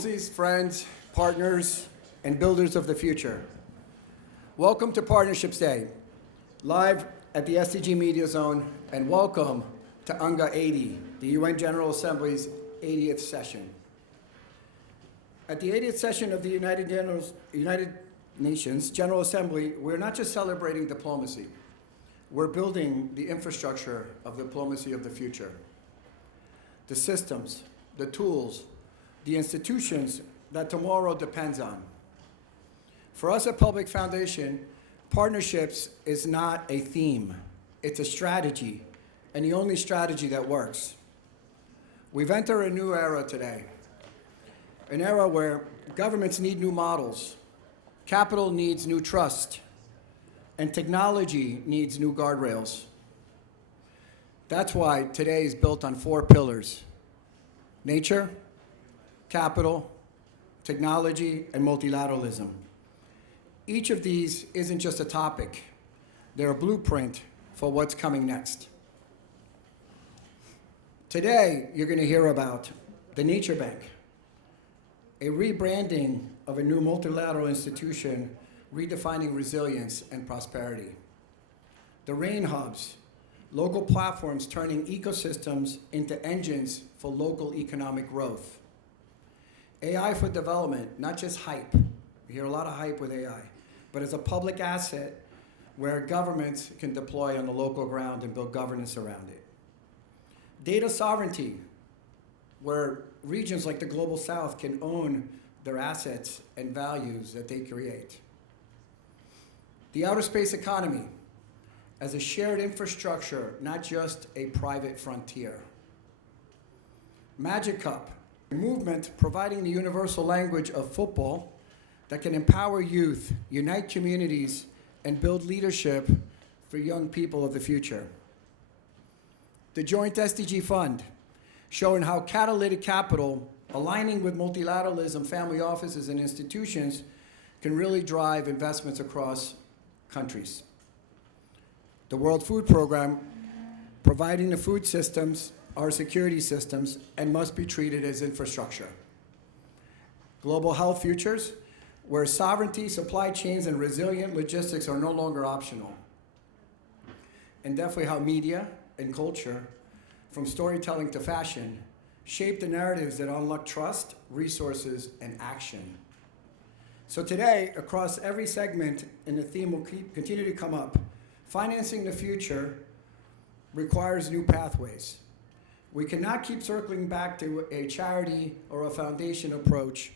Excellencies, friends, partners, and builders of the future. Welcome to Partnerships Day, live at the SDG Media Zone, and welcome to UNGA 80, the UN General Assembly's 80th session. At the 80th session of the United Nations General Assembly, we're not just celebrating diplomacy, we're building the infrastructure of diplomacy of the future. The systems, the tools, the institutions that tomorrow depends on. For us at Public Foundation, partnerships is not a theme, it's a strategy, and the only strategy that works. We've entered a new era today, an era where governments need new models, capital needs new trust, and technology needs new guardrails. That's why today is built on 4 pillars: nature, capital, technology, and multilateralism. Each of these isn't just a topic, they're a blueprint for what's coming next. Today, you're going to hear about the Nature Bank, a rebranding of a new multilateral institution redefining resilience and prosperity. The rain hubs, local platforms turning ecosystems into engines for local economic growth. AI for development, not just hype. We hear a lot of hype with AI, but as a public asset where governments can deploy on the local ground and build governance around it. Data sovereignty, where regions like the Global South can own their assets and values that they create. The outer space economy, as a shared infrastructure, not just a private frontier. Magic Cup, a movement providing the universal language of football that can empower youth, unite communities, and build leadership for young people of the future. The Joint SDG Fund, showing how catalytic capital, aligning with multilateralism, family offices, and institutions, can really drive investments across countries. The World Food Program, providing the food systems, our security systems, and must be treated as infrastructure. Global Health Futures, where sovereignty, supply chains, and resilient logistics are no longer optional. And definitely how media and culture, from storytelling to fashion, shape the narratives that unlock trust, resources, and action. So today, across every segment, and the theme will continue to come up, financing the future requires new pathways. We cannot keep circling back to a charity or a foundation approach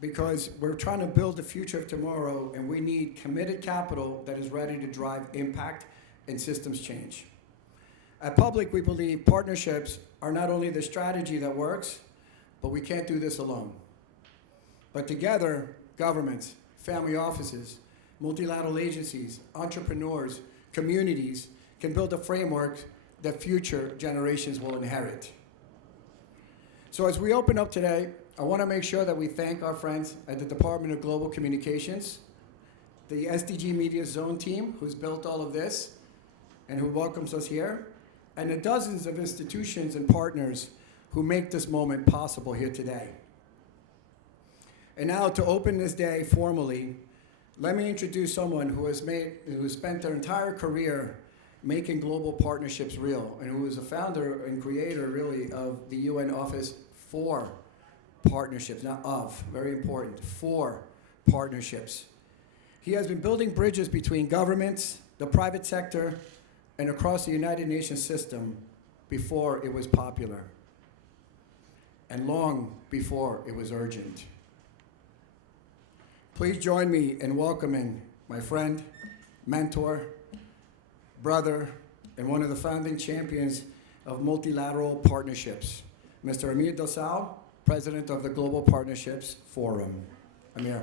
because we're trying to build the future of tomorrow, and we need committed capital that is ready to drive impact and systems change. At Public, we believe partnerships are not only the strategy that works, but we can't do this alone. But together, governments, family offices, multilateral agencies, entrepreneurs, communities can build a framework that future generations will inherit. So as we open up today, I want to make sure that we thank our friends at the Department of Global Communications, the SDG Media Zone team who's built all of this and who welcomes us here, and the dozens of institutions and partners who make this moment possible here today. And now to open this day formally, let me introduce someone who has spent their entire career making global partnerships real, and who is a founder and creator, really, of the UN Office for Partnerships, not of, very important, for partnerships. He has been building bridges between governments, the private sector, and across the United Nations system before it was popular, and long before it was urgent. Please join me in welcoming my friend, mentor, brother, and one of the founding champions of multilateral partnerships, Mr. Amir Dosal, President of the Global Partnerships Forum. Amir.